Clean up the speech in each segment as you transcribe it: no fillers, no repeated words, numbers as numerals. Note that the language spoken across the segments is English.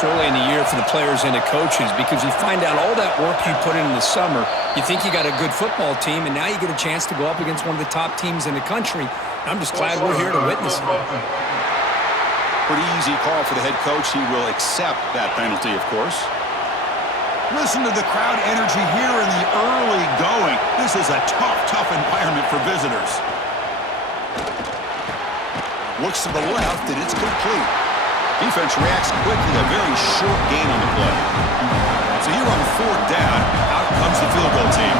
test early in the year for the players and the coaches because you find out all that work you put in the summer. You think you got a good football team, and now you get a chance to go up against one of the top teams in the country. I'm just glad we're here to witness it. Pretty easy call for the head coach. He will accept that penalty, of course. Listen to the crowd energy here in the early going. This is a tough environment for visitors. Looks to the left, and it's complete. Defense reacts quickly, a very short gain on the play. So here on 4th down, out comes the field goal team.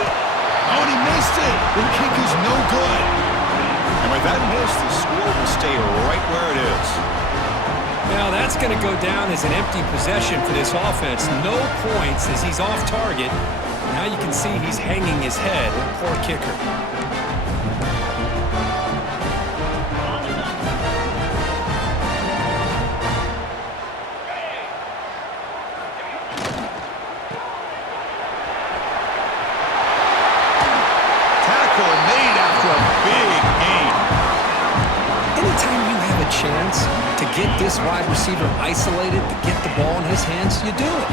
Oh, and he missed it. The kick is no good. And with that miss, the score will stay right where it is. Now that's going to go down as an empty possession for this offense. No points as he's off target. Now you can see he's hanging his head. Poor kicker. Tackle made after a big gain. Anytime you have a chance to get this wide receiver isolated, to get the ball in his hands, you do it.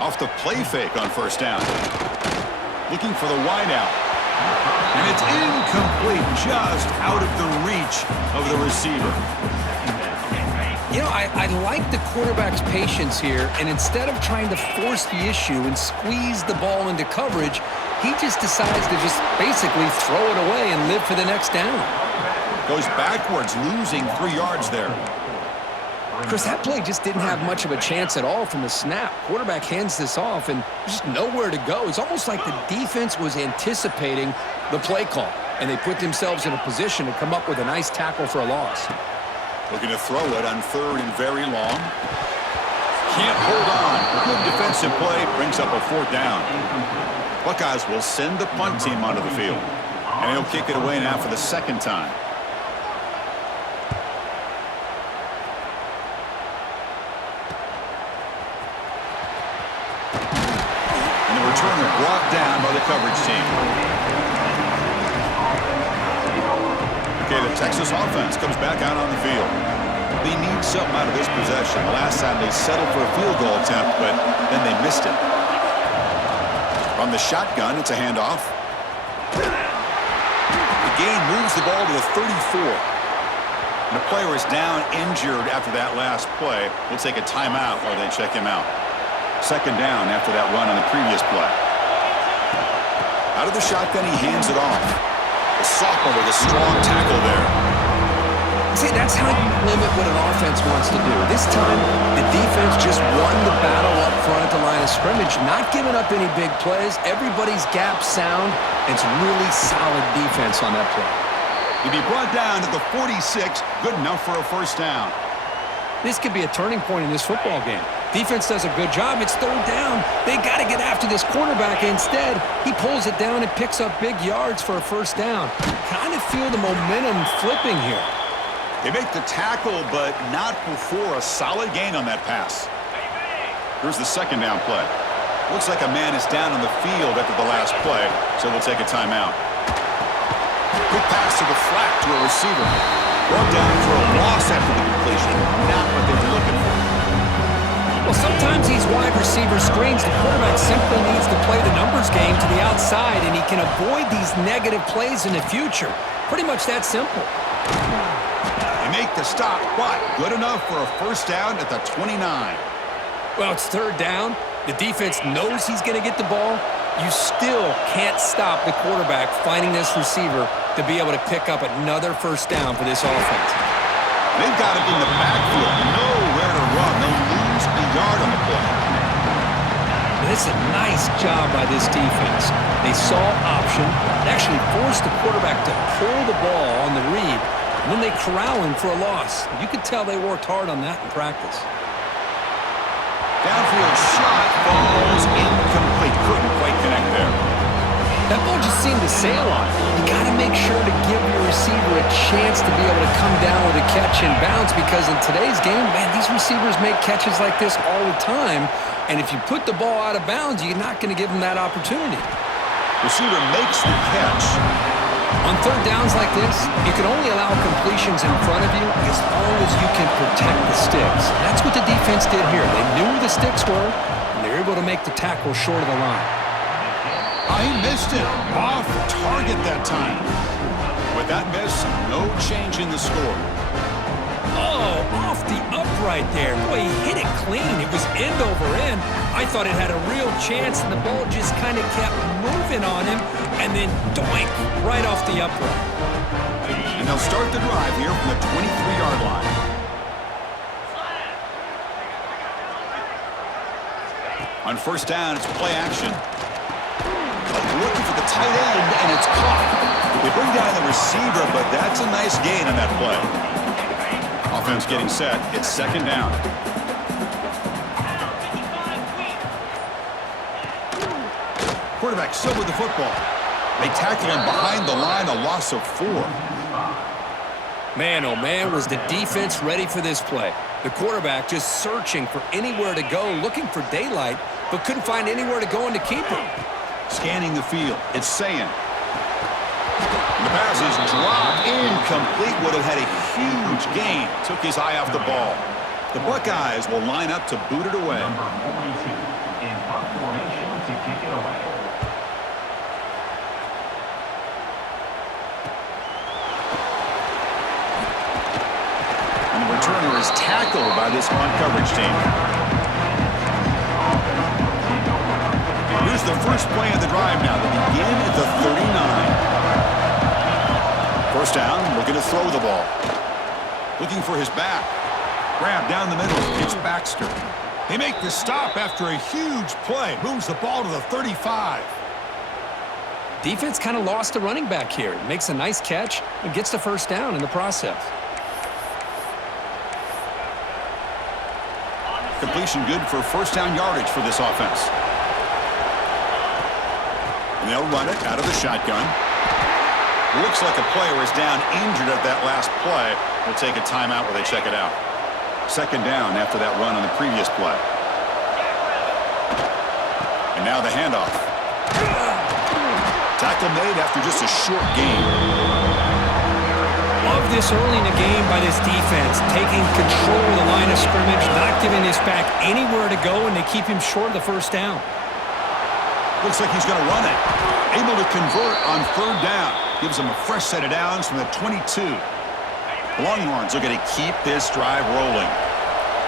Off the play fake on 1st down. Looking for the wide out. And it's incomplete, just out of the reach of the receiver. You know, I like the quarterback's patience here, and instead of trying to force the issue and squeeze the ball into coverage, he just decides to just basically throw it away and live for the next down. Goes backwards, losing 3 yards there. Chris, that play just didn't have much of a chance at all from the snap. Quarterback hands this off, and just nowhere to go. It's almost like the defense was anticipating the play call, and they put themselves in a position to come up with a nice tackle for a loss. Looking to throw it on 3rd and very long. Can't hold on. Good defensive play brings up a 4th down. Buckeyes will send the punt team onto the field. And he'll kick it away now for the 2nd time. And the returner brought down by the coverage team. Okay, the Texas offense comes back out on the field. They need something out of this possession. The last time they settled for a field goal attempt, but then they missed it. From the shotgun, it's a handoff. The gain moves the ball to the 34. And the player is down injured after that last play. We'll take a timeout while they check him out. 2nd down after that run on the previous play. Out of the shotgun, he hands it off. The sophomore with a strong tackle there. See, that's how you limit what an offense wants to do. This time, the defense just won the battle up front at the line of scrimmage, not giving up any big plays. Everybody's gap sound. It's really solid defense on that play. He'll be brought down to the 46, good enough for a 1st down. This could be a turning point in this football game. Defense does a good job. It's 3rd down. They got to get after this quarterback. Instead, he pulls it down and picks up big yards for a 1st down. Kind of feel the momentum flipping here. They make the tackle, but not before a solid gain on that pass. Here's the 2nd down play. Looks like a man is down on the field after the last play, so we'll take a timeout. Quick pass to the flat to a receiver. Brought down for a loss after the completion. Not what they were looking for. Well, sometimes these wide receiver screens, the quarterback simply needs to play the numbers game to the outside, and he can avoid these negative plays in the future. Pretty much that simple. They make the stop, but good enough for a 1st down at the 29. Well, it's 3rd down. The defense knows he's going to get the ball. You still can't stop the quarterback finding this receiver to be able to pick up another 1st down for this offense. They've got him in the backfield. Nowhere to run. They'll lose a yard on the play. This is a nice job by this defense. They saw option, actually forced the quarterback to pull the ball on the read, and then they corral him for a loss. You could tell they worked hard on that in practice. Downfield shot falls incomplete. Couldn't quite connect there. That ball just seemed to sail on. You got to make sure to give your receiver a chance to be able to come down with a catch and bounce, because in today's game, man, these receivers make catches like this all the time. And if you put the ball out of bounds, you're not going to give them that opportunity. Receiver makes the catch. On third downs like this, you can only allow completions in front of you as long as you can protect the sticks. That's what the defense did here. They knew the sticks were, and they were able to make the tackle short of the line. He missed it. Off target that time. With that miss, no change in the score. Oh, off the upright there. Boy, he hit it clean. It was end over end. I thought it had a real chance, and the ball just kind of kept moving on him, and then doink, right off the upright. And they'll start the drive here from the 23-yard line. On first down, it's play action. Looking for the tight end, and it's caught. They bring down the receiver, but that's a nice gain on that play. Offense getting set. It's second down. Quarterback still with the football. They tackle him behind the line, a loss of 4. Man, oh man, was the defense ready for this play. The quarterback just searching for anywhere to go, looking for daylight, but couldn't find anywhere to go in to keep him. Scanning the field. It's Sayan. The pass is dropped incomplete. Would have had a huge gain. Took his eye off the ball. The Buckeyes will line up to boot it away. Number 42 in punt formation to kick it away. And the returner is tackled by this punt coverage team. Here's the first play of the drive now. They begin at the 39. First down, looking to throw the ball. Looking for his back. Grab down the middle. It's Baxter. They make the stop after a huge play. Moves the ball to the 35. Defense kind of lost the running back here. Makes a nice catch and gets the first down in the process. Completion good for first down yardage for this offense. And they'll run it out of the shotgun. Looks like a player is down injured at that last play. We'll take a timeout while they check it out. Second down after that run on the previous play. And now the handoff. Tackle made after just a short gain. Love this early in the game by this defense, taking control of the line of scrimmage, not giving this back anywhere to go, and they keep him short of the first down. Looks like he's going to run it. Able to convert on third down. Gives him a fresh set of downs from the 22. Longhorns are going to keep this drive rolling.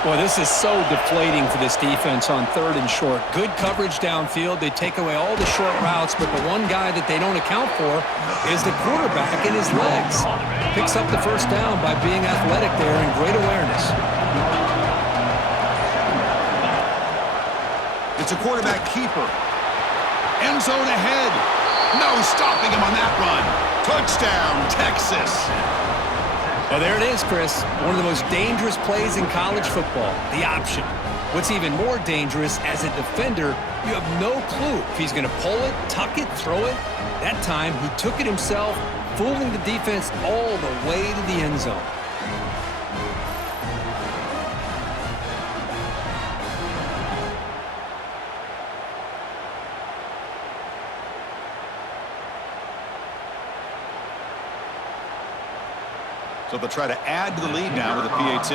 Boy, this is so deflating for this defense on third and short. Good coverage downfield. They take away all the short routes, but the one guy that they don't account for is the quarterback and his legs. Picks up the first down by being athletic there and great awareness. It's a quarterback keeper. End zone ahead. No stopping him on that run. Touchdown, Texas. Well, there it is, Chris. One of the most dangerous plays in college football, the option. What's even more dangerous, as a defender, you have no clue if he's going to pull it, tuck it, throw it. That time, he took it himself, fooling the defense all the way to the end zone. So they'll try to add to the lead now with the PAT.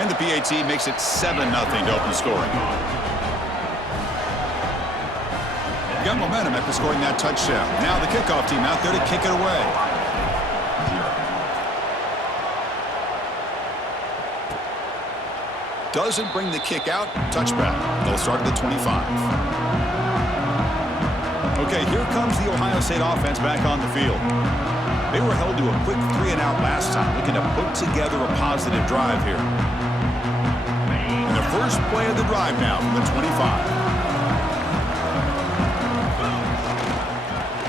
And the PAT makes it 7-0 to open scoring. Got momentum after scoring that touchdown. Now the kickoff team out there to kick it away. Doesn't bring the kick out. Touchback. They'll start at the 25. Okay, here comes the Ohio State offense back on the field. They were held to a quick 3-and-out last time, looking to put together a positive drive here. And the first play of the drive now from the 25.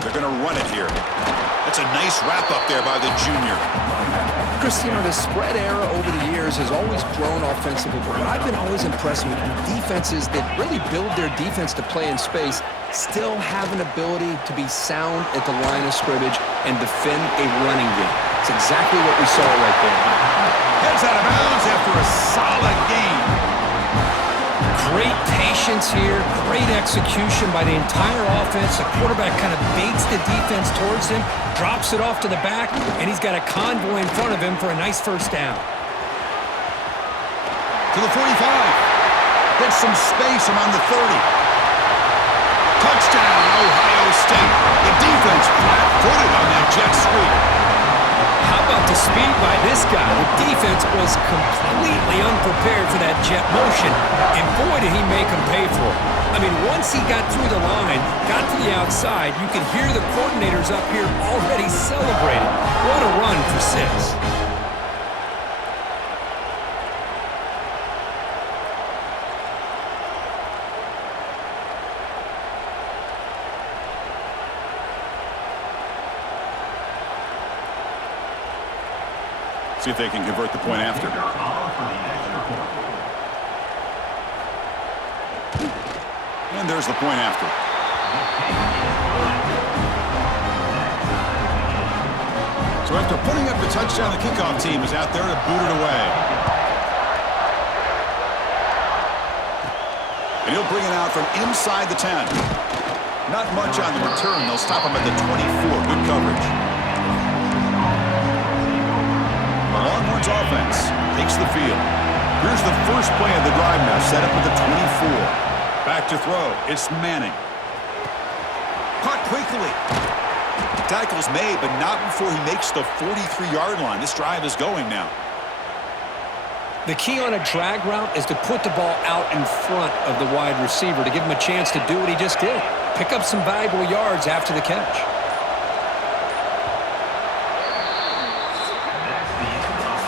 They're going to run it here. That's a nice wrap-up there by the junior. Chris, you know, the spread era over the years has always grown offensively, but what I've been always impressed with defenses that really build their defense to play in space still have an ability to be sound at the line of scrimmage and defend a running game. It's exactly what we saw right there. Heads out of bounds after a solid game. Great patience here, great execution by the entire offense. The quarterback kind of baits the defense towards him, drops it off to the back, and he's got a convoy in front of him for a nice first down. To the 45. Gets some space around the 30. Touchdown, Ohio State. The defense flat-footed on that jet sweep. How about the speed by this guy? The defense was completely unprepared for that jet motion, and boy, did he make them pay for it. I mean, once he got through the line, got to the outside, you could hear the coordinators up here already celebrating. What a run for 6. See if they can convert the point after. And there's the point after. So after putting up the touchdown, the kickoff team is out there to boot it away. And he'll bring it out from inside the 10. Not much on the return. They'll stop him at the 24. Good coverage. Longhorns offense takes the field. Here's the first play of the drive now, set up at the 24. Back to throw. It's Manning. Caught quickly. Tackle's made, but not before he makes the 43-yard line. This drive is going now. The key on a drag route is to put the ball out in front of the wide receiver to give him a chance to do what he just did. Pick up some valuable yards after the catch.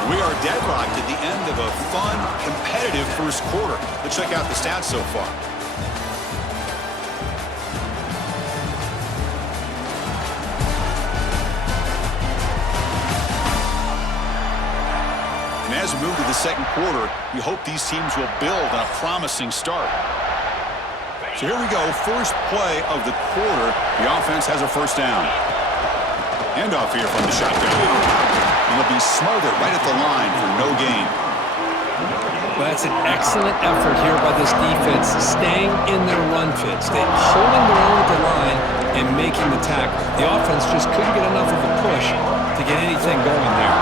We are deadlocked at the end of a fun, competitive first quarter. Let's check out the stats so far. And as we move to the second quarter, we hope these teams will build on a promising start. So here we go, first play of the quarter. The offense has a first down. Handoff here from the shotgun. And he'll be smothered right at the line for no gain. Well, that's an excellent effort here by this defense, staying in their run fits. They're holding their own at the line and making the tackle. The offense just couldn't get enough of a push to get anything going there.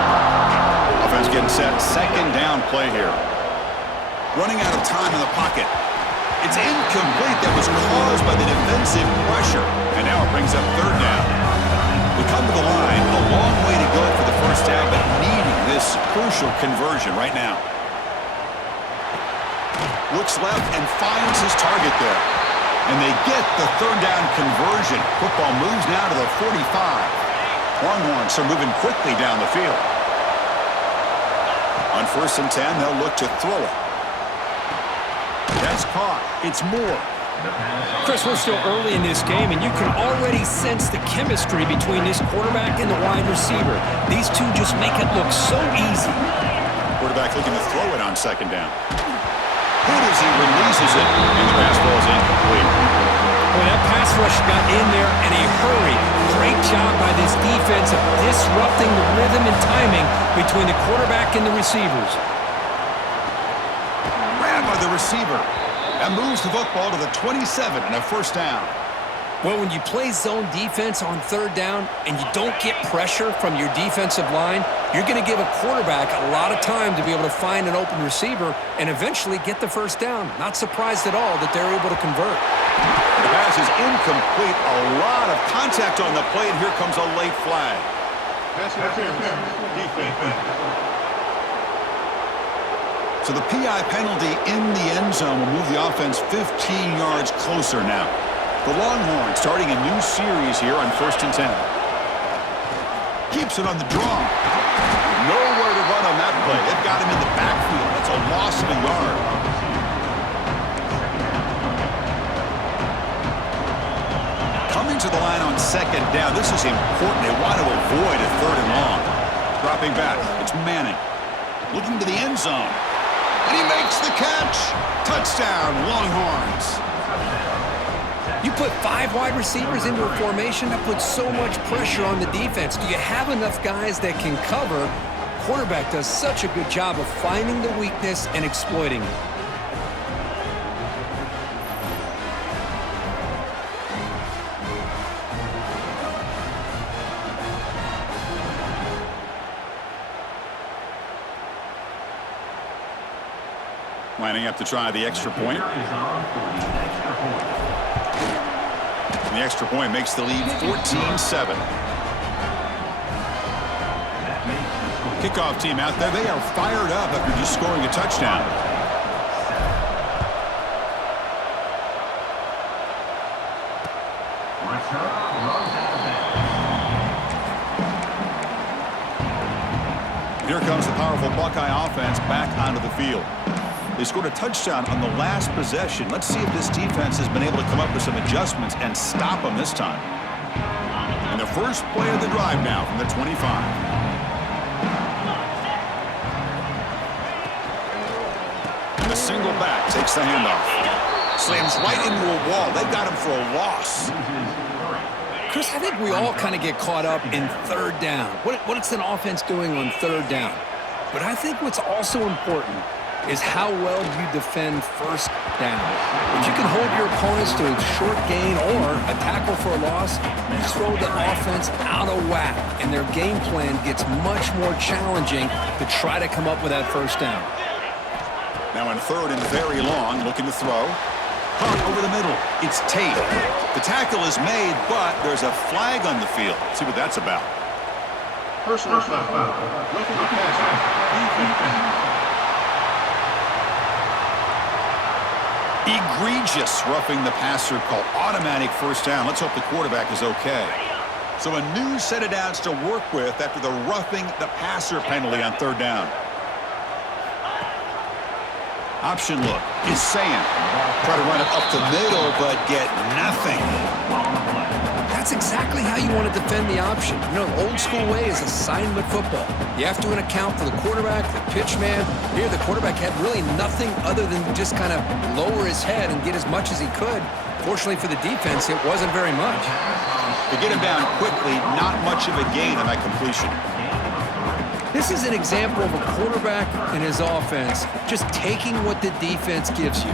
Offense getting set. Second down play here. Running out of time in the pocket. It's incomplete. That was caused by the defensive pressure. And now it brings up third down. We come to the line, a long way to go for the first down, but needing this crucial conversion right now. Looks left and finds his target there. And they get the third down conversion. Football moves now to the 45. Longhorns are moving quickly down the field. On 1st and 10, they'll look to throw it. That's caught. It's Moore. Chris, we're still early in this game, and you can already sense the chemistry between this quarterback and the wide receiver. These two just make it look so easy. Quarterback looking to throw it on second down. Good as he releases it, and the pass ball is incomplete. Boy, that pass rush got in there in a hurry. Great job by this defense of disrupting the rhythm and timing between the quarterback and the receivers. Grabbed by the receiver. That moves the football to the 27 and a first down. Well, when you play zone defense on third down and you don't get pressure from your defensive line, you're going to give a quarterback a lot of time to be able to find an open receiver and eventually get the first down. Not surprised at all that they're able to convert. The pass is incomplete. A lot of contact on the play, and here comes a late flag. So the PI penalty in the end zone will move the offense 15 yards closer now. The Longhorns starting a new series here on 1st and 10. Keeps it on the draw. Nowhere to run on that play. They've got him in the backfield. That's a loss of a yard. Coming to the line on second down. This is important. They want to avoid a third and long. Dropping back. It's Manning. Looking to the end zone. And he makes the catch. Touchdown, Longhorns. You put 5 wide receivers into a formation, that puts so much pressure on the defense. Do you have enough guys that can cover? Quarterback does such a good job of finding the weakness and exploiting it. Lining up to try the extra point. And the extra point makes the lead 14-7. Kickoff team out there, they are fired up after just scoring a touchdown. Here comes the powerful Buckeye offense back onto the field. They scored a touchdown on the last possession. Let's see if this defense has been able to come up with some adjustments and stop them this time. And the first play of the drive now from the 25. And the single back takes the handoff. Slams right into a wall. They got him for a loss. Chris, I think we all kind of get caught up in third down. What's an offense doing on third down? But I think what's also important is how well you defend first down. If you can hold your opponents to a short gain or a tackle for a loss, you throw the offense out of whack, and their game plan gets much more challenging to try to come up with that first down. Now in third and very long, looking to throw. Punt over the middle. It's Tate. The tackle is made, but there's a flag on the field. Let's see what that's about. Personal foul. Roughing the passer. Egregious roughing the passer call. Automatic first down. Let's hope the quarterback is okay. So a new set of downs to work with after the roughing the passer penalty on third down. Option look is saying. Try to run it up the middle, but get nothing. That's exactly how you want to defend the option. You know, old school way is assignment football. You have to account for the quarterback, the pitch man. Here, the quarterback had really nothing other than just kind of lower his head and get as much as he could. Fortunately for the defense, it wasn't very much. To get him down quickly, not much of a gain on that completion. This is an example of a quarterback and his offense just taking what the defense gives you.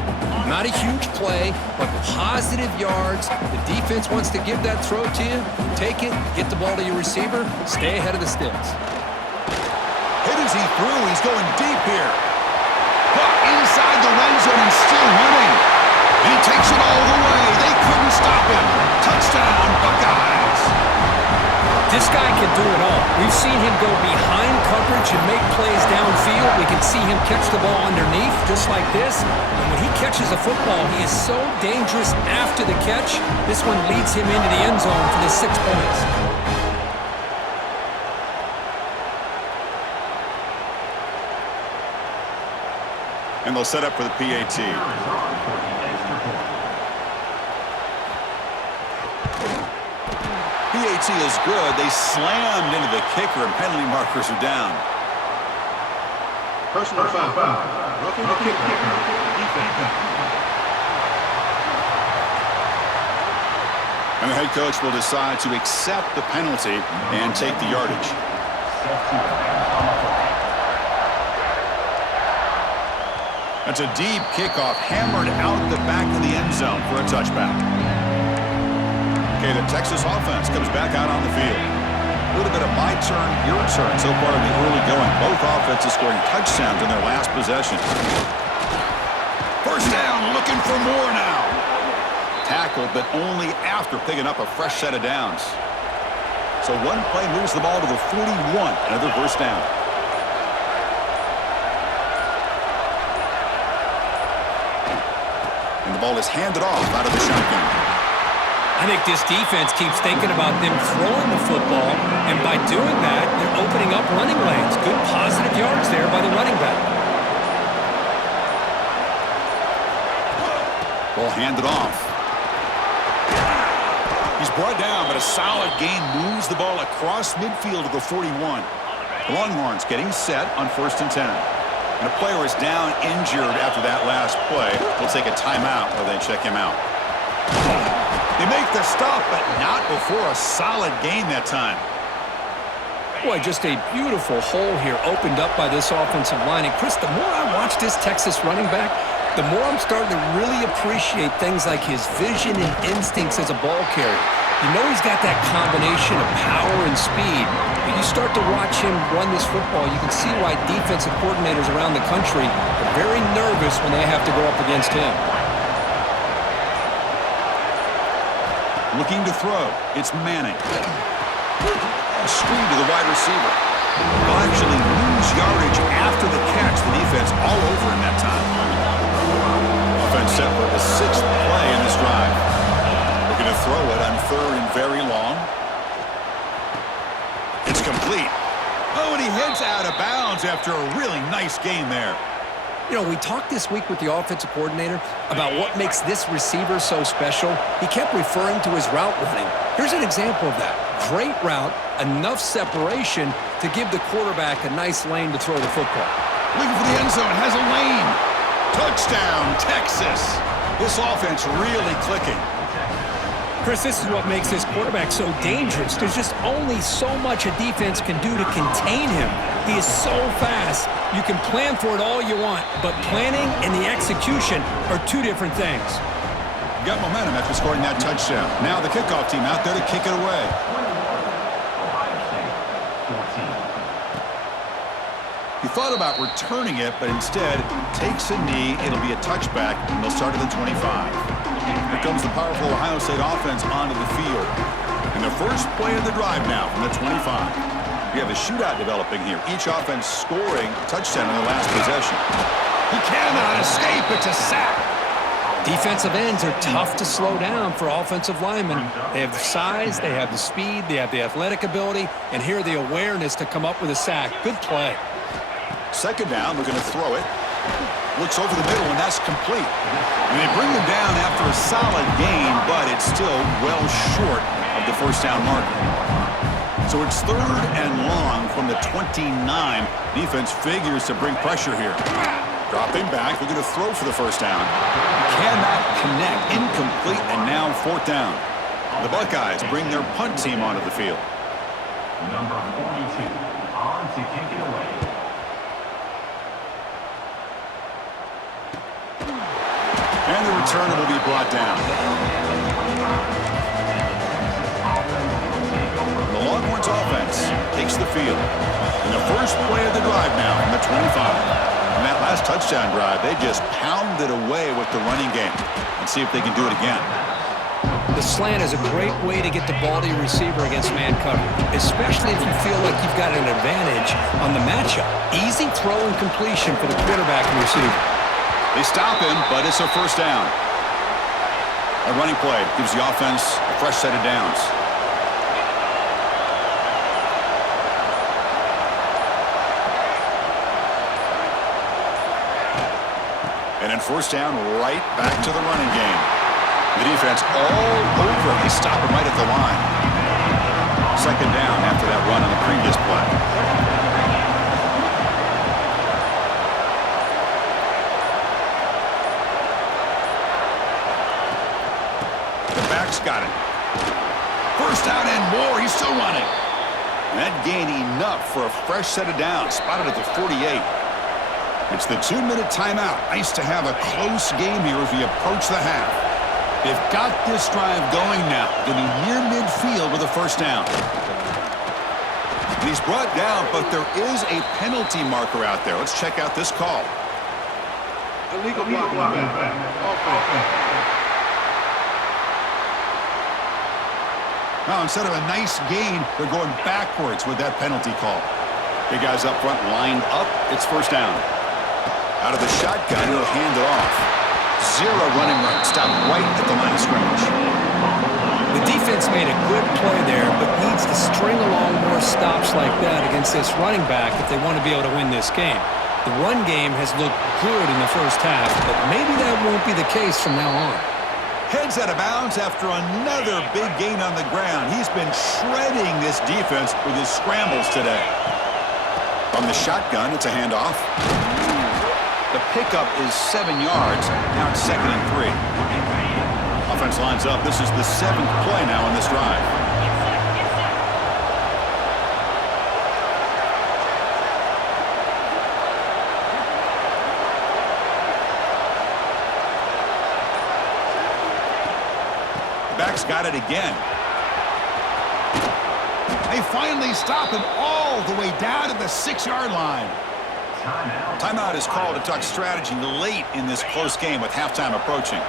Not a huge play, but positive yards. The defense wants to give that throw to you. Take it, get the ball to your receiver, stay ahead of the sticks. Hit as he threw. He's going deep here. Caught inside the end zone and still running. He takes it all the way. They couldn't stop him. Touchdown, Buckeyes. This guy can do it all. We've seen him go behind coverage and make plays downfield. We can see him catch the ball underneath, just like this. And when he catches a football, he is so dangerous after the catch. This one leads him into the end zone for the 6 points. And they'll set up for the PAT. PAT is good. They slammed into the kicker, and penalty markers are down. Personal foul. Roughing the kicker. Defense. And the head coach will decide to accept the penalty and take the yardage. That's a deep kickoff, hammered out the back of the end zone for a touchback. Okay, the Texas offense comes back out on the field. A little bit of my turn, your turn so far in the early going. Both offenses scoring touchdowns in their last possessions. First down, looking for more now. Tackled, but only after picking up a fresh set of downs. So one play moves the ball to the 41. Another first down. And the ball is handed off out of the shotgun. I think this defense keeps thinking about them throwing the football, and by doing that, they're opening up running lanes. Good positive yards there by the running back. Ball handed off. He's brought down, but a solid gain moves the ball across midfield to the 41. The Longhorns getting set on 1st and 10. And a player is down injured after that last play. They'll take a timeout while they check him out. They make the stop, but not before a solid gain that time. Boy, just a beautiful hole here opened up by this offensive line. And Chris, the more I watch this Texas running back, the more I'm starting to really appreciate things like his vision and instincts as a ball carrier. You know he's got that combination of power and speed. But you start to watch him run this football, you can see why defensive coordinators around the country are very nervous when they have to go up against him. Looking to throw. It's Manning. A screen to the wide receiver. They'll actually lose yardage after the catch. The defense all over in that time. Offense set for the 6th play in this drive. Looking to throw it on 3rd and very long. It's complete. Oh, and he heads out of bounds after a really nice gain there. You know, we talked this week with the offensive coordinator about what makes this receiver so special. He kept referring to his route running. Here's an example of that. Great route, enough separation to give the quarterback a nice lane to throw the football. Looking for the end zone, has a lane. Touchdown, Texas. This offense really clicking. Chris, this is what makes this quarterback so dangerous. There's just only so much a defense can do to contain him. He is so fast. You can plan for it all you want, but planning and the execution are two different things. Got momentum after scoring that touchdown. Now the kickoff team out there to kick it away. Ohio State, 14. He thought about returning it, but instead takes a knee. It'll be a touchback, and they'll start at the 25. Here comes the powerful Ohio State offense onto the field. And the first play of the drive now from the 25. We have a shootout developing here. Each offense scoring a touchdown in their last possession. He cannot escape. It's a sack. Defensive ends are tough to slow down for offensive linemen. They have the size, they have the speed, they have the athletic ability, and here the awareness to come up with a sack. Good play. Second down, they're going to throw it. Looks over the middle, and that's complete. And they bring him down after a solid gain, but it's still well short of the first down marker. So it's 3rd and long from the 29. Defense figures to bring pressure here. Dropping back, they're going to throw for the first down. Cannot connect, incomplete, and now 4th down. The Buckeyes bring their punt team onto the field. Number 42, on to kick it away. And the returner will be brought down. The Longhorns offense takes the field. And the first play of the drive now from the 25. And that last touchdown drive, they just pounded away with the running game. Let's see if they can do it again. The slant is a great way to get the ball to your receiver against man coverage, especially if you feel like you've got an advantage on the matchup. Easy throw and completion for the quarterback and receiver. They stop him, but it's a first down. A running play gives the offense a fresh set of downs. And then first down, right back to the running game. The defense all over. They stop him right at the line. Second down after that run on the previous play. The back's got it. First down and more. He's still running. And that gained enough for a fresh set of downs. Spotted at the 48. It's the 2-minute timeout. Nice to have a close game here as we approach the half. They've got this drive going now. They'll be near midfield with a first down. And he's brought down, but there is a penalty marker out there. Let's check out this call. Illegal blocking. Now, instead of a nice gain, they're going backwards with that penalty call. Big guys up front lined up. It's first down. Out of the shotgun, he'll hand it off. Zero running room. Stopped right at the line of scrimmage. The defense made a good play there, but needs to string along more stops like that against this running back if they want to be able to win this game. The run game has looked good in the first half, but maybe that won't be the case from now on. Heads out of bounds after another big gain on the ground. He's been shredding this defense with his scrambles today. From the shotgun, it's a handoff. The pickup is 7 yards. Now it's 2nd and 3. Offense lines up. This is the 7th play now in this drive. The back's got it again. They finally stop him all the way down to the 6-yard line. Timeout is called to talk strategy late in this close game with halftime approaching.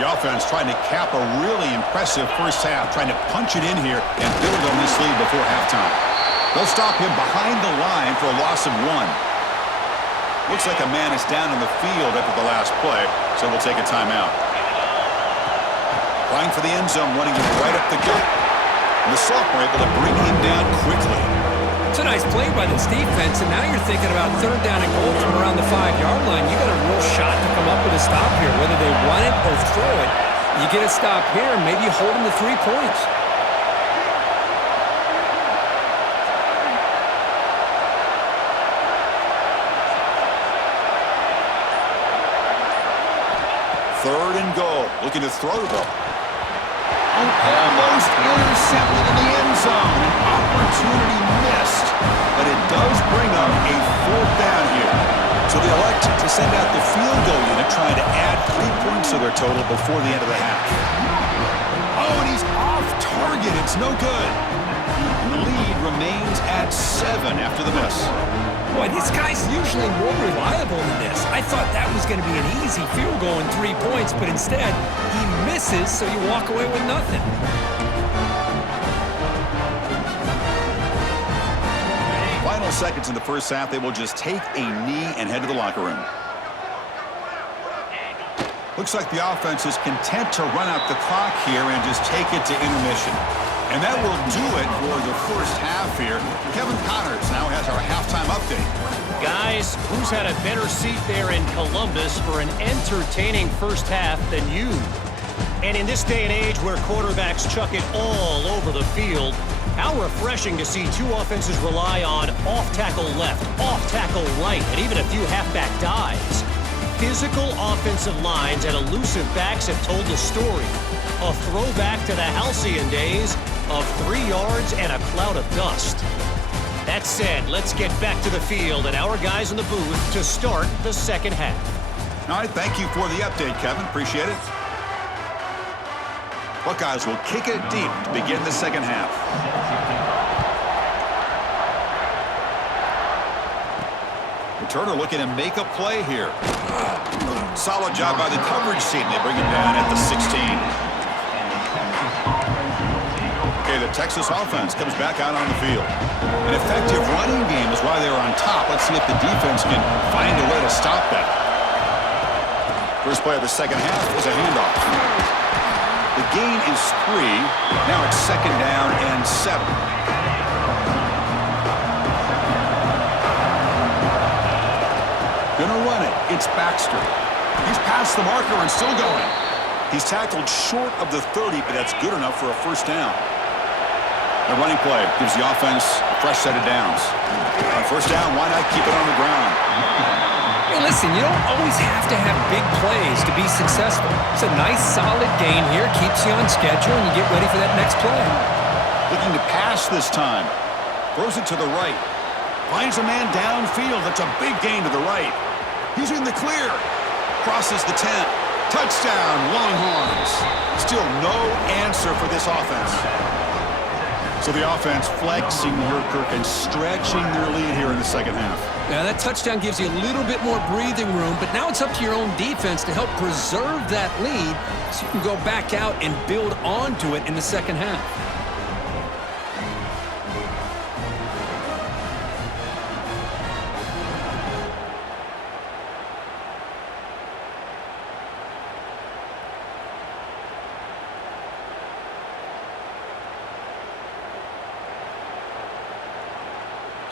The offense trying to cap a really impressive first half, trying to punch it in here and build on this lead before halftime. They'll stop him behind the line for a loss of 1. Looks like a man is down on the field after the last play, so we'll take a timeout. Flying for the end zone, running him right up the gut. And the sophomore able to bring him down quickly. It's a nice play by this defense, and now you're thinking about 3rd down and goal from around the 5-yard line. You got a real shot to come up with a stop here, whether they run it or throw it. You get a stop here, and maybe you hold them to 3 points. Third and goal, looking to throw though. Almost intercepted in the end zone. An opportunity missed, but it does bring up a 4th down here. So they elect to send out the field goal unit, trying to add 3 points to their total before the end of the half. Oh, and he's off target. It's no good. And the lead remains at 7 after the miss. Boy, this guy's usually more reliable than this. I thought that was going to be an easy field goal and 3 points, but instead, he misses, so you walk away with nothing. Final seconds in the first half, they will just take a knee and head to the locker room. Looks like the offense is content to run out the clock here and just take it to intermission. And that will do it for the first half here. Kevin Connors now has our halftime update. Guys, who's had a better seat there in Columbus for an entertaining first half than you? And in this day and age where quarterbacks chuck it all over the field, how refreshing to see 2 offenses rely on off-tackle left, off-tackle right, and even a few halfback dives. Physical offensive lines and elusive backs have told the story. A throwback to the halcyon days of 3 yards and a cloud of dust. That said, let's get back to the field and our guys in the booth to start the second half. All right, thank you for the update, Kevin. Appreciate it. Buckeyes will kick it deep to begin the second half. Turner looking to make a play here. Solid job by the coverage team. They bring him down at the 16. Okay, the Texas offense comes back out on the field. An effective running game is why they're on top. Let's see if the defense can find a way to stop that. First play of the second half is a handoff. The gain is 3. Now it's 2nd down and 7. Gonna run it. It's Baxter. He's past the marker and still going. He's tackled short of the 30, but that's good enough for a first down. The running play gives the offense a fresh set of downs. On first down, why not keep it on the ground? Hey, listen, you don't always have to have big plays to be successful. It's a nice, solid gain here. Keeps you on schedule, and you get ready for that next play. Looking to pass this time. Throws it to the right. Finds a man downfield. That's a big gain to the right. He's in the clear. Crosses the 10. Touchdown, Longhorns. Still no answer for this offense. So the offense flexing Nurkic and stretching their lead here in the second half. Yeah, that touchdown gives you a little bit more breathing room, but now it's up to your own defense to help preserve that lead so you can go back out and build onto it in the second half.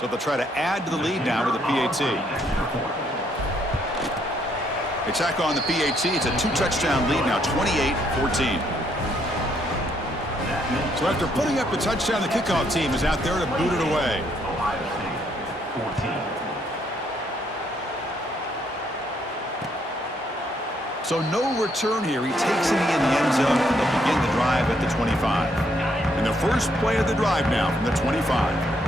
So they'll try to add to the lead now with the PAT. They tack on the PAT. It's a 2-touchdown lead now, 28-14. So after putting up a touchdown, the kickoff team is out there to boot it away. So no return here. He takes it in the end zone, and they'll begin the drive at the 25. And the first play of the drive now from the 25.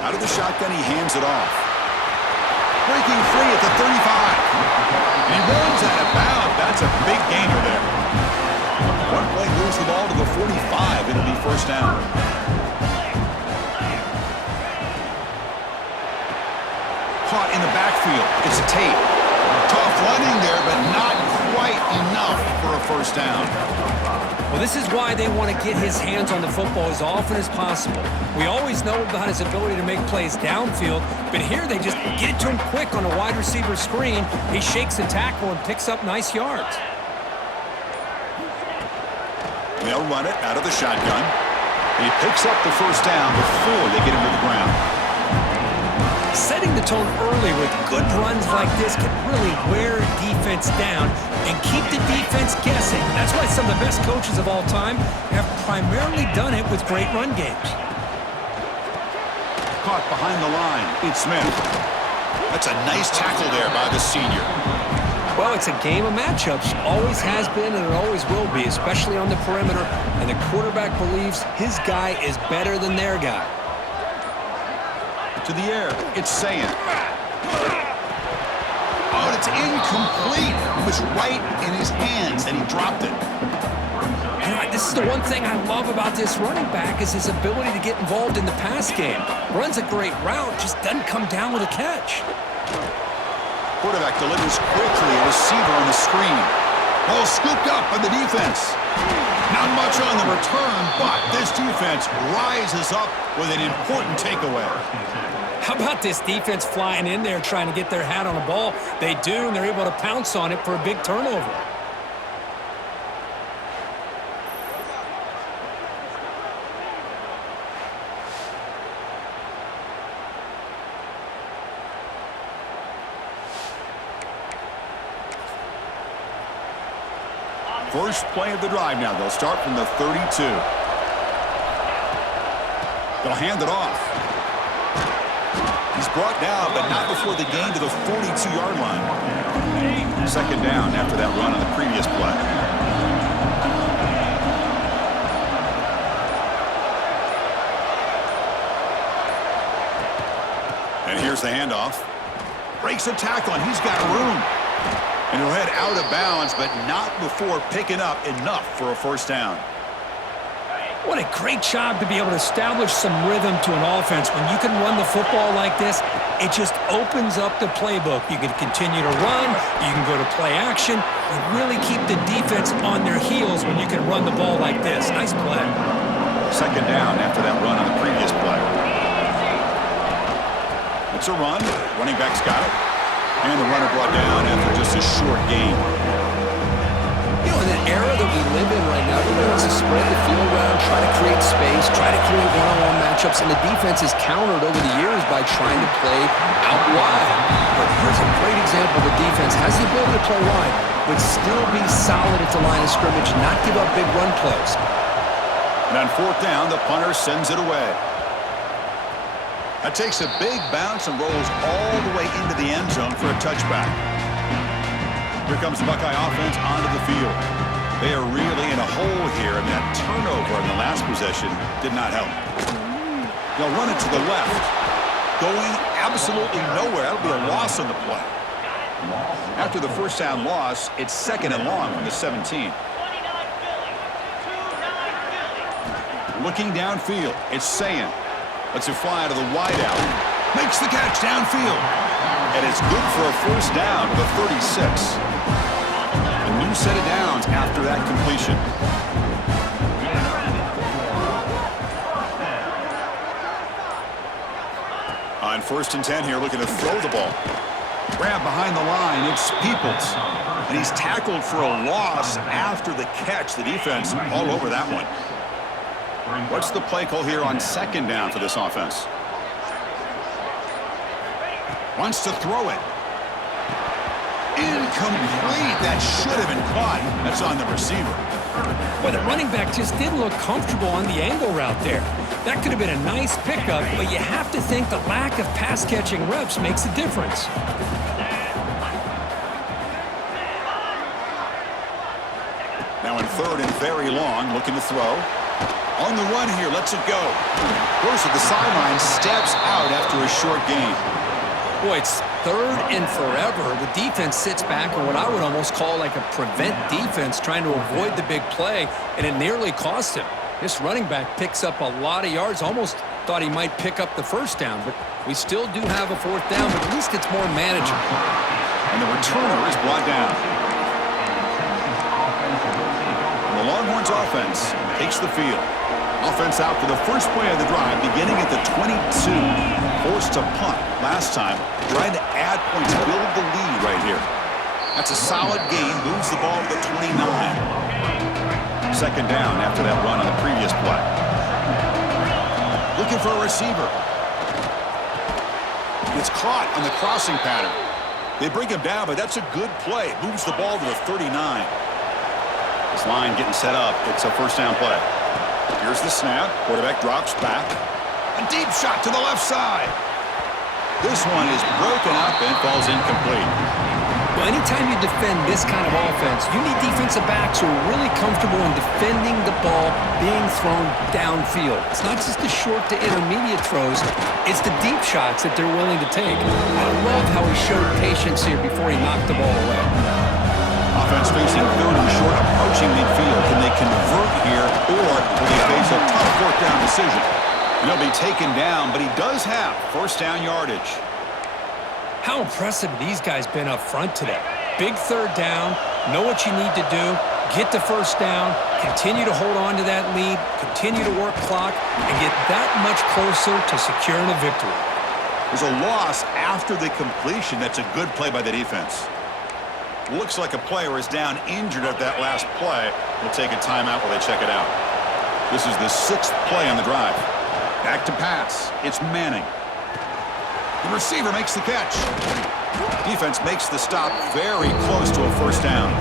Out of the shotgun, he hands it off. Breaking free at the 35. And he runs out of bounds. That's a big gainer there. first down. Caught in the backfield. It's a tape. Tough running there, but not quite enough for a first down. Well, this is why they want to get his hands on the football as often as possible. We always know about his ability to make plays downfield, but here they just get it to him quick on a wide receiver screen. He shakes the tackle and picks up nice yards. They'll run it out of the shotgun. And he picks up the first down before they get him to the ground. Setting the tone early with good runs like this can really wear a defense down and keep the defense guessing. That's why some of the best coaches of all time have primarily done it with great run games. Caught behind the line. It's Smith. That's a nice tackle there by the senior. Well, it's a game of matchups. Always has been and it always will be, especially on the perimeter. And the quarterback believes his guy is better than their guy. To the air, it's Saying. Oh, it's incomplete. It was right in his hands, and he dropped it. You know, this is the one thing I love about this running back is his ability to get involved in the pass game. Runs a great route, just doesn't come down with a catch. Quarterback delivers quickly, a receiver on the screen. Ball scooped up by the defense. Not much on the return, but this defense rises up with an important takeaway. How about this defense flying in there trying to get their hat on the ball? They do, and they're able to pounce on it for a big turnover. First play of the drive now. They'll start from the 32. They'll hand it off. He's brought down, but not before the gain to the 42-yard line. Second down after that run on the previous play. And here's the handoff. Breaks a tackle, and he's got room. And he'll head out of bounds, but not before picking up enough for a first down. What a great job to be able to establish some rhythm to an offense. When you can run the football like this, it just opens up the playbook. You can continue to run, you can go to play action, and really keep the defense on their heels when you can run the ball like this. Nice play. Second down after that run on the previous play. It's a run. Running back's got it. And the runner brought down after just a short gain. You know, in the era that we live in right now, everybody wants to spread the field around, try to create space, try to create one-on-one matchups, and the defense is countered over the years by trying to play out wide. But here's a great example. The defense has the ability to play wide, but still be solid at the line of scrimmage, not give up big run plays. And on fourth down, the punter sends it away. That takes a big bounce and rolls all the way into the end zone for a touchback. Here comes the Buckeye offense onto the field. They are really in a hole here, and that turnover in the last possession did not help. They'll run it to the left. Going absolutely nowhere. That'll be a loss on the play. After the first down loss, it's second and long from the 17. Looking downfield, it's Saying. Lets it fly to the wideout. Makes the catch downfield. And it's good for a first down to the 36. A new set of downs after that completion. On 1st and 10 here, looking to throw the ball. Grab behind the line, it's Peoples. And he's tackled for a loss after the catch. The defense all over that one. What's the play call here on second down for this offense? Wants to throw it. Incomplete. That should have been caught. That's on the receiver. Well, the running back just didn't look comfortable on the angle route there. That could have been a nice pickup, but you have to think the lack of pass-catching reps makes a difference. Now in third and very long, looking to throw. On the run here, lets it go. Goes to the sideline, steps out after a short gain. Boy, it's third and forever. The defense sits back in what I would almost call like a prevent defense, trying to avoid the big play, and it nearly cost him. This running back picks up a lot of yards. Almost thought he might pick up the first down, but we still do have a fourth down, but at least it's more manageable. And the returner is brought down. The Longhorns offense takes the field. Offense out for the first play of the drive, beginning at the 22. Forced to punt last time, trying to add points, build the lead right here. That's a solid gain, moves the ball to the 29. Second down after that run on the previous play. Looking for a receiver. It's caught on the crossing pattern. They bring him down, but that's a good play. Moves the ball to the 39. This line getting set up. It's a first down play. Here's the snap. Quarterback drops back. A deep shot to the left side. This one is broken up and falls incomplete. Well, anytime you defend this kind of offense, you need defensive backs who are really comfortable in defending the ball being thrown downfield. It's not just the short to intermediate throws, it's the deep shots that they're willing to take. I love how he showed patience here before he knocked the ball away. Offense facing third and short, approaching midfield. Can they convert here, or will they face a tough fourth down decision? And he'll be taken down, but he does have first down yardage. How impressive these guys been up front today. Big third down, know what you need to do, get the first down, continue to hold on to that lead, continue to work clock, and get that much closer to securing a victory. There's a loss after the completion. That's a good play by the defense. Looks like a player is down injured at that last play. We'll take a timeout while they check it out. This is the 6th play on the drive. Back to pass. It's Manning. The receiver makes the catch. Defense makes the stop very close to a first down.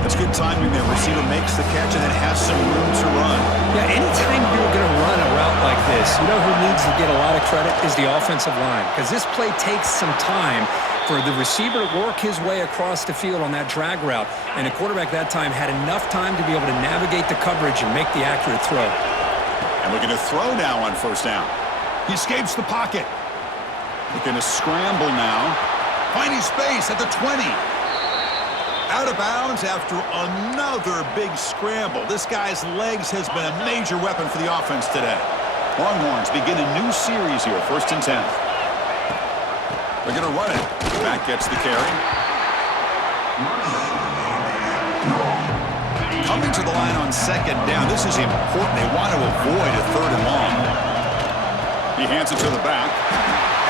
That's good timing there. Receiver makes the catch and then has some room to run. Yeah, anytime you're going to run a route like this, you know who needs to get a lot of credit is the offensive line, because this play takes some time for the receiver to work his way across the field on that drag route, and the quarterback that time had enough time to be able to navigate the coverage and make the accurate throw. And looking to throw now on first down. He escapes the pocket. Looking to scramble now. Finding space at the 20. Out of bounds after another big scramble. This guy's legs has been a major weapon for the offense today. Longhorns begin a new series here, 1st and 10. They're going to run it. Back gets the carry. Coming to the line on second down. This is important. They want to avoid a third and long. He hands it to the back.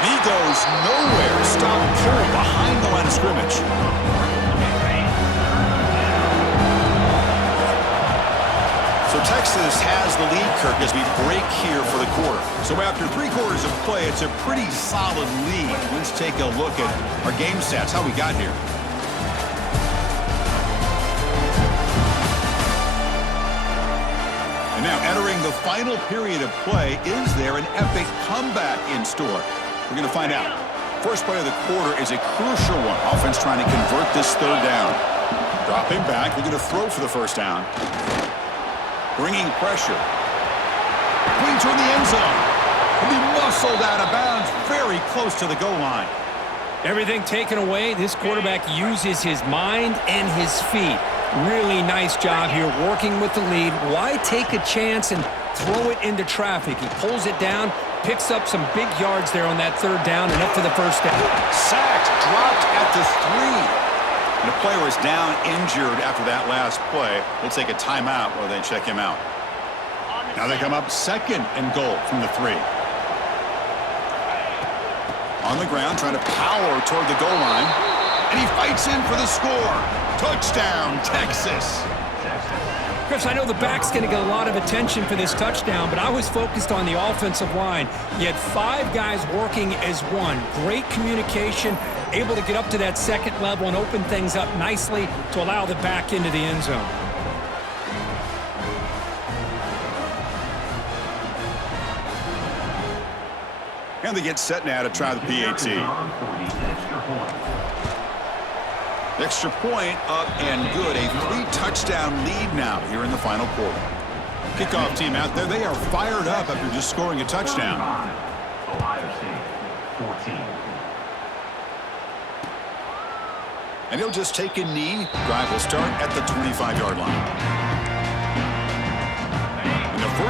And he goes nowhere. Stop pull behind the line of scrimmage. So Texas has the lead, Kirk, as we break here for the quarter. So after 3 quarters of play, it's a pretty solid lead. Let's take a look at our game stats, how we got here. And now entering the final period of play, is there an epic comeback in store? We're going to find out. First play of the quarter is a crucial one. Offense trying to convert this third down. Dropping back, looking to throw for the first down. Bringing pressure. Clean toward the end zone. He'll be muscled out of bounds, very close to the goal line. Everything taken away, this quarterback uses his mind and his feet. Really nice job here working with the lead. Why take a chance and throw it into traffic? He pulls it down, picks up some big yards there on that third down, and up for the first down. Sacked, dropped at the 3. And the player is down injured after that last play. We'll take a timeout while they check him out. Now they come up 2nd and goal from the 3. On the ground, trying to power toward the goal line. And he fights in for the score. Touchdown, Texas. Chris, I know the back's going to get a lot of attention for this touchdown, but I was focused on the offensive line. You had 5 guys working as one. Great communication, able to get up to that second level and open things up nicely to allow the back into the end zone. And they get set now to try the PAT. Extra point up and good. A 3-touchdown lead now here in the final quarter. Kickoff team out there. They are fired up after just scoring a touchdown. Ohio State, 14. And he'll just take a knee. Drive will start at the 25-yard line.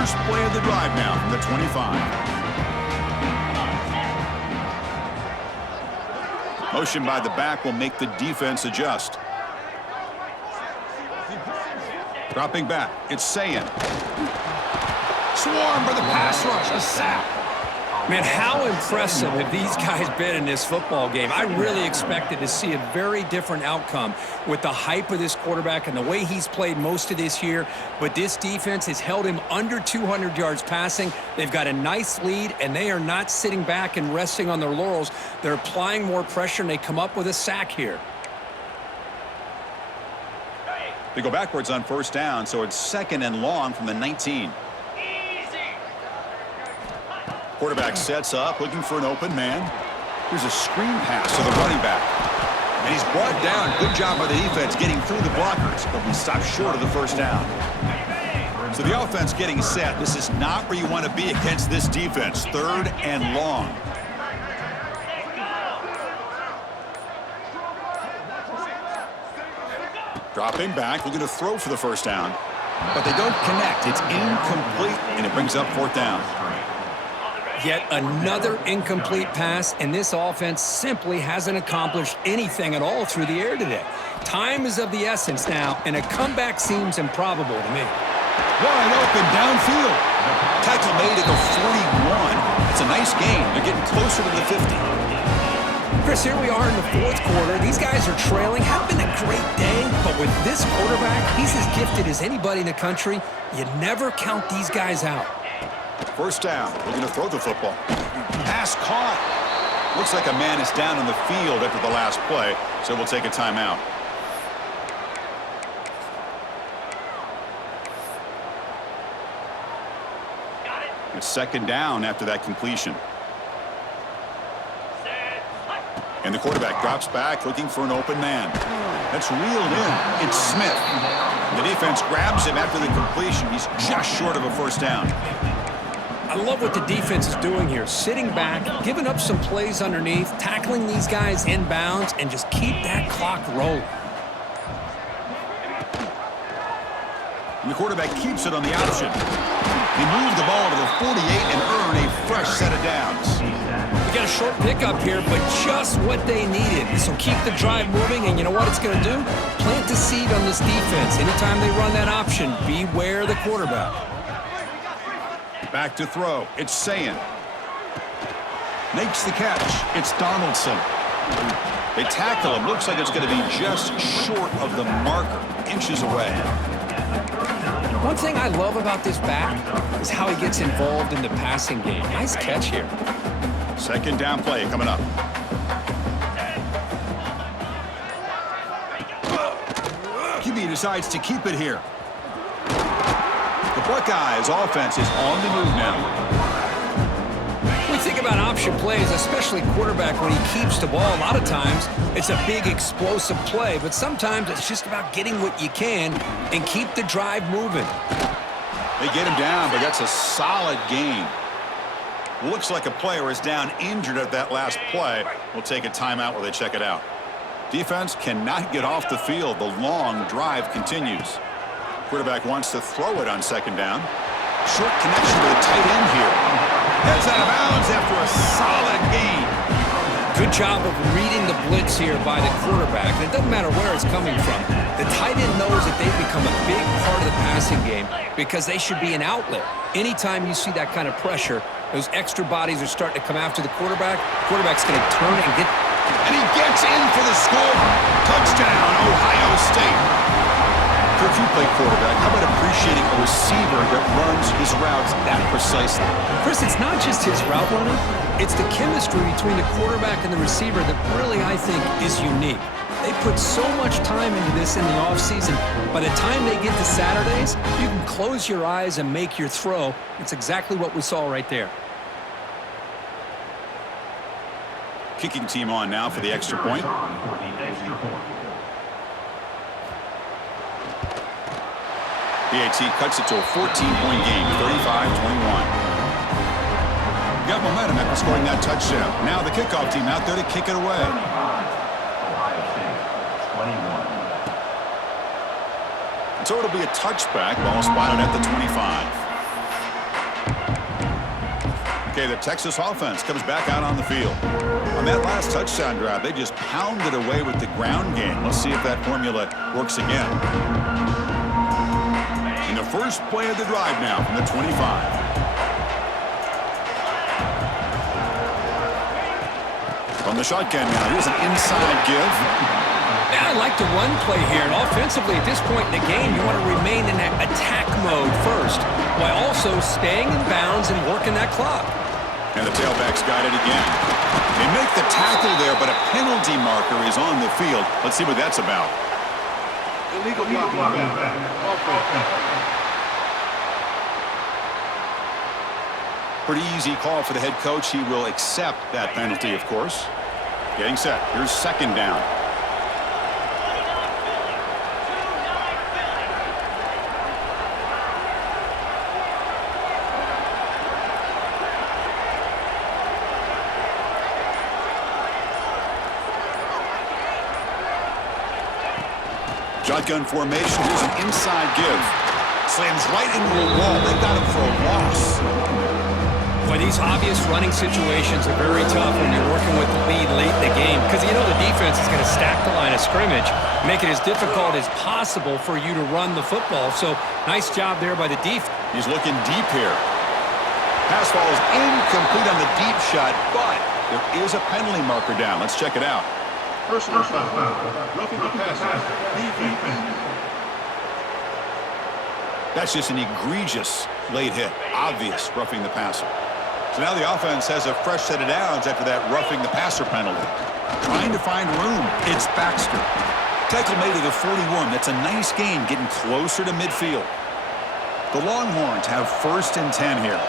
First play of the drive now from the 25. Motion by the back will make the defense adjust. Dropping back, it's Sayin. Swarm for the pass rush, a sack. Man, how impressive have these guys been in this football game? I really expected to see a very different outcome with the hype of this quarterback and the way he's played most of this year. But this defense has held him under 200 yards passing. They've got a nice lead, and they are not sitting back and resting on their laurels. They're applying more pressure, and they come up with a sack here. They go backwards on first down, so it's 2nd and long from the 19. Quarterback sets up, looking for an open man. Here's a screen pass to the running back. And he's brought down. Good job by the defense getting through the blockers, but we stopped short of the first down. So the offense getting set. This is not where you want to be against this defense. 3rd and long. Dropping back, looking to throw for the first down. But they don't connect. It's incomplete, and it brings up 4th down. Yet another incomplete pass, and this offense simply hasn't accomplished anything at all through the air today. Time is of the essence now, and a comeback seems improbable to me. Wide open downfield. Tackle made at the 41. It's a nice gain. They're getting closer to the 50. Chris, here we are in the 4th quarter. These guys are trailing. Having been a great day, but with this quarterback, he's as gifted as anybody in the country. You never count these guys out. First down. Looking to throw the football. Pass caught. Looks like a man is down on the field after the last play, so we'll take a timeout. It's 2nd down after that completion. And the quarterback drops back, looking for an open man. That's reeled in. It's Smith. The defense grabs him after the completion. He's just short of a first down. I love what the defense is doing here. Sitting back, giving up some plays underneath, tackling these guys in bounds, and just keep that clock rolling. And the quarterback keeps it on the option. He moved the ball to the 48 and earned a fresh set of downs. We got a short pickup here, but just what they needed. So keep the drive moving, and you know what it's going to do? Plant the seed on this defense. Anytime they run that option, beware the quarterback. Back to throw. It's Sayin. Makes the catch. It's Donaldson. They tackle him. Looks like it's going to be just short of the marker. Inches away. One thing I love about this back is how he gets involved in the passing game. Nice catch here. 2nd down play coming up. QB decides to keep it here. The Buckeyes offense is on the move now. We think about option plays, especially quarterback when he keeps the ball. A lot of times it's a big explosive play, but sometimes it's just about getting what you can and keep the drive moving. They get him down, but that's a solid gain. Looks like a player is down injured at that last play. We'll take a timeout while they check it out. Defense cannot get off the field. The long drive continues. Quarterback wants to throw it on 2nd down. Short connection to the tight end here. Heads out of bounds after a solid gain. Good job of reading the blitz here by the quarterback. And it doesn't matter where it's coming from. The tight end knows that they've become a big part of the passing game because they should be an outlet. Anytime you see that kind of pressure, those extra bodies are starting to come after the quarterback. Quarterback's going to turn and get... And he gets in for the score. Touchdown, Ohio State. If you play quarterback, how about appreciating a receiver that runs his routes that precisely? Chris, it's not just his route running. It's the chemistry between the quarterback and the receiver that really, I think, is unique. They put so much time into this in the offseason. By the time they get to Saturdays, you can close your eyes and make your throw. It's exactly what we saw right there. Kicking team on now for the extra point. PAT cuts it to a 14-point game, 35-21. Got momentum after scoring that touchdown. Now the kickoff team out there to kick it away. So it'll be a touchback, ball spotted at the 25. Okay, the Texas offense comes back out on the field. On that last touchdown drive, they just pounded away with the ground game. Let's see if that formula works again. In the first play of the drive now from the 25. From the shotgun now, here's an inside give. Yeah, I like the run play here. And offensively, at this point in the game, you want to remain in that attack mode first, while also staying in bounds and working that clock. And the tailback's got it again. They make the tackle there, but a penalty marker is on the field. Let's see what that's about. Illegal blocking. Pretty easy call for the head coach. He will accept that penalty, of course. Getting set. Here's second down. Shotgun formation. Here's an inside give. Slams right into a wall. They got him for a loss. Boy, these obvious running situations are very tough when you're working with the lead late in the game because you know the defense is going to stack the line of scrimmage, make it as difficult as possible for you to run the football. So nice job there by the defense. He's looking deep here. Pass falls incomplete on the deep shot, but there is a penalty marker down. Let's check it out. Personal foul. Roughing the passer. Defense. That's just an egregious late hit. Obvious roughing the passer. So now the offense has a fresh set of downs after that roughing the passer penalty. Trying to find room. It's Baxter. Tackle made at the 41. That's a nice gain, getting closer to midfield. The Longhorns have 1st and 10 here.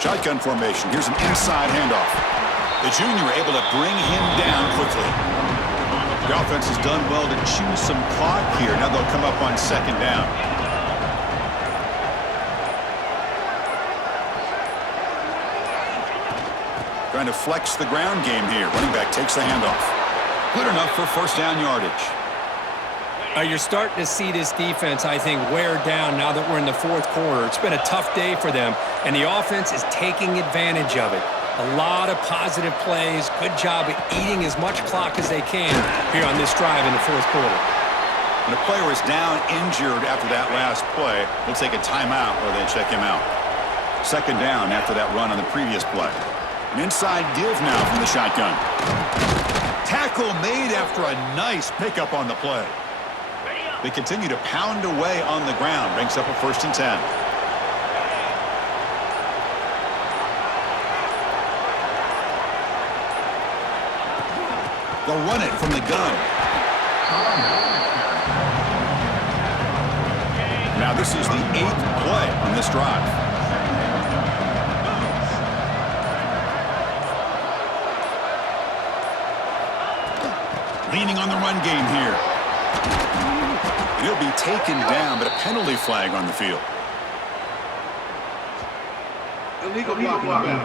Shotgun formation. Here's an inside handoff. The junior able to bring him down quickly. The offense has done well to chew some clock here. Now they'll come up on second down. Trying to flex the ground game here. Running back takes the handoff. Good enough for first down yardage. You're starting to see this defense, I think, wear down now that we're in the fourth quarter. It's been a tough day for them, and the offense is taking advantage of it. A lot of positive plays. Good job at eating as much clock as they can here on this drive in the fourth quarter. When a player is down injured after that last play, they'll take a timeout or they check him out. Second down after that run on the previous play. An inside give now from the shotgun. Tackle made after a nice pickup on the play. They continue to pound away on the ground. Brings up a 1st and 10. They'll run it from the gun. Now this is the 8th play on this drive. Leaning on the run game here. He'll be taken down, but a penalty flag on the field. Illegal blocking.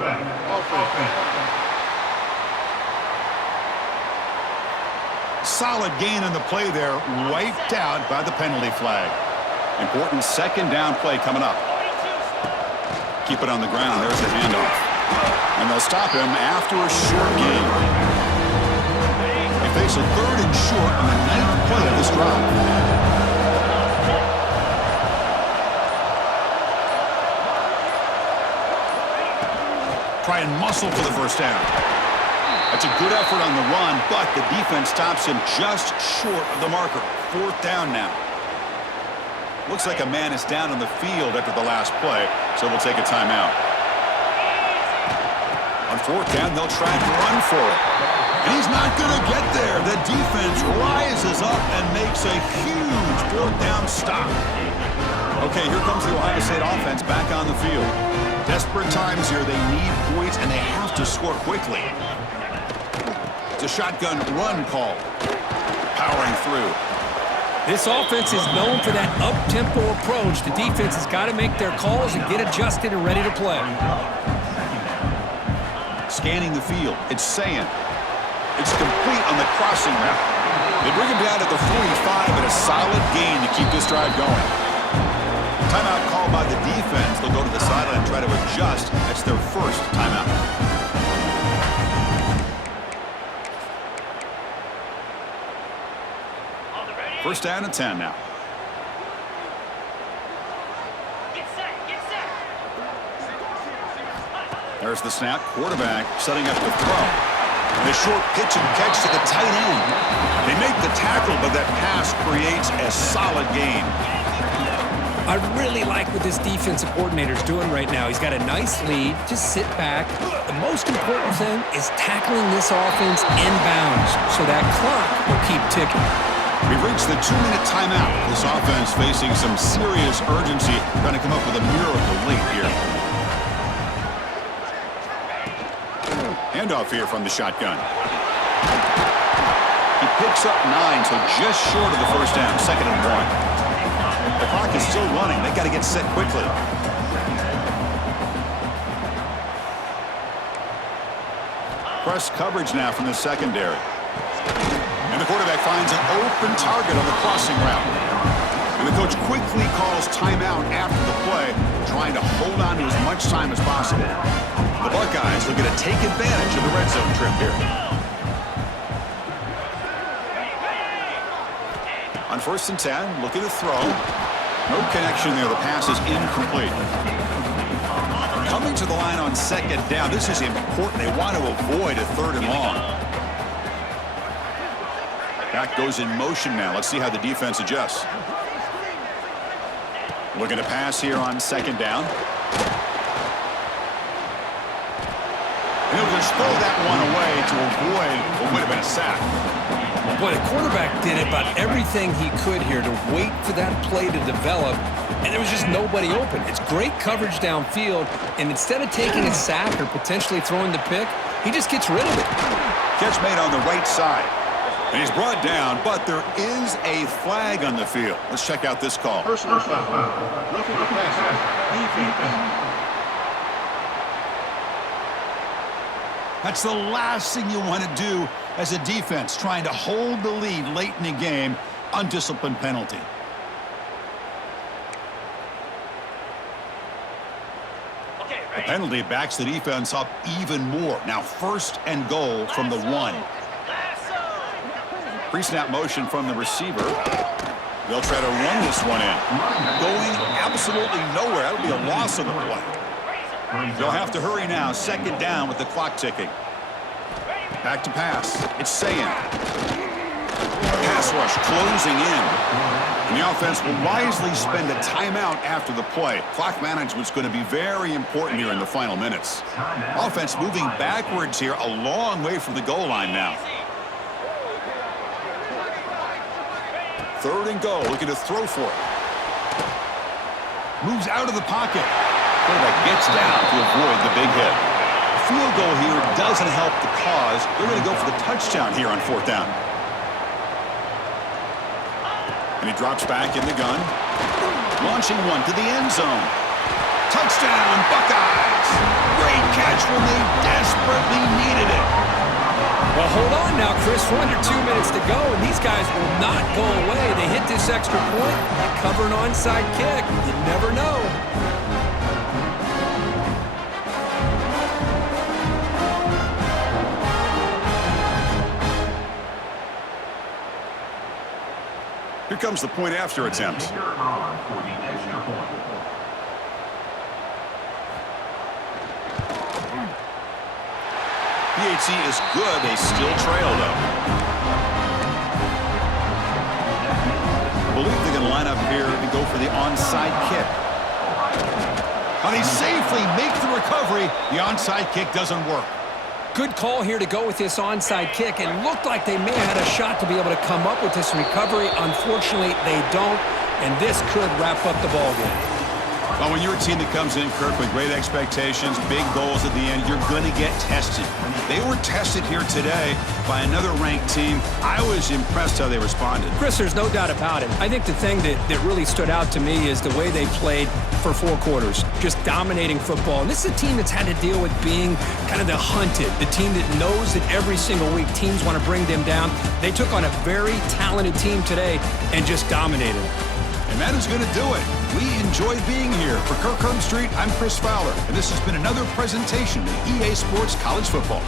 Solid gain on the play there, wiped out by the penalty flag. Important second down play coming up. Keep it on the ground. There's the handoff. And they'll stop him after a short gain. They face a 3rd and short on the 9th play of this drive. Try and muscle for the first down. That's a good effort on the run, but the defense stops him just short of the marker. 4th down now. Looks like a man is down on the field after the last play, so we'll take a timeout. On 4th down, they'll try and run for it. And he's not going to get there. The defense rises up and makes a huge 4th down stop. Okay, here comes the Ohio State offense back on the field. Desperate times here. They need points, and they have to score quickly. It's a shotgun run call. Powering through. This offense is known for that up-tempo approach. The defense has got to make their calls and get adjusted and ready to play. Scanning the field. It's saying. It's complete on the crossing route. They bring him down at the 45, and a solid gain to keep this drive going. Timeout called by the defense. They'll go to the sideline and try to adjust. That's their first timeout. First down and 10 now. There's the snap. Quarterback setting up the throw. And a short pitch and catch to the tight end. They make the tackle, but that pass creates a solid gain. I really like what this defensive coordinator's doing right now. He's got a nice lead. Just sit back. The most important thing is tackling this offense inbounds so that clock will keep ticking. We've reached the 2-minute timeout. This offense facing some serious urgency, trying to come up with a miracle late here. Handoff here from the shotgun. He picks up 9, so just short of the first down, 2nd and 1. The clock is still running. They got to get set quickly. Press coverage now from the secondary. And the quarterback finds an open target on the crossing route. And the coach quickly calls timeout after the play, trying to hold on to as much time as possible. The Buckeyes looking to take advantage of the red zone trip here. On 1st and 10, looking to throw. No connection there. The pass is incomplete. Coming to the line on 2nd down. This is important. They want to avoid a 3rd and long. Back goes in motion now. Let's see how the defense adjusts. Looking to pass here on 2nd down. And he'll just throw that one away to avoid what would have been a sack. Boy, the quarterback did about everything he could here to wait for that play to develop, and there was just nobody open. It's great coverage downfield, and instead of taking a sack or potentially throwing the pick, he just gets rid of it. Catch made on the right side. And he's brought down, but there is a flag on the field. Let's check out this call. Personal foul. Roughing the passer. Defense. That's the last thing you want to do as a defense, trying to hold the lead late in the game. Undisciplined penalty. The penalty backs the defense up even more. Now 1st and goal from the 1. Pre-snap motion from the receiver. They'll try to run this one in. Going absolutely nowhere. That'll be a loss of the play. They'll have to hurry now. 2nd down with the clock ticking. Back to pass. It's Sayin. Pass rush closing in. And the offense will wisely spend a timeout after the play. Clock management's going to be very important here in the final minutes. Offense moving backwards here, a long way from the goal line now. 3rd and goal, looking to throw for it. Moves out of the pocket. Quarterback gets down to avoid the big hit. A field goal here doesn't help the cause. They're going to go for the touchdown here on 4th down. And he drops back in the gun. Launching one to the end zone. Touchdown, Buckeyes! Great catch when they desperately needed it. Well, hold on now, Chris. We're under 2 minutes to go, and these guys will not go away. They hit this extra point, they cover an onside kick. You never know. Here comes the point after attempt. PAT is good. They still trail, though. I believe they're going to line up here and go for the onside kick. How they safely make the recovery. The onside kick doesn't work. Good call here to go with this onside kick. It looked like they may have had a shot to be able to come up with this recovery. Unfortunately, they don't, and this could wrap up the ballgame. Well, when you're a team that comes in, Kirk, with great expectations, big goals at the end, you're going to get tested. They were tested here today by another ranked team. I was impressed how they responded. Chris, there's no doubt about it. I think the thing that really stood out to me is the way they played for 4 quarters, just dominating football. And this is a team that's had to deal with being kind of the hunted, the team that knows that every single week teams want to bring them down. They took on a very talented team today and just dominated. And that is going to do it. We enjoy being here. For Kirk Herbstreit, I'm Chris Fowler, and this has been another presentation of EA Sports College Football.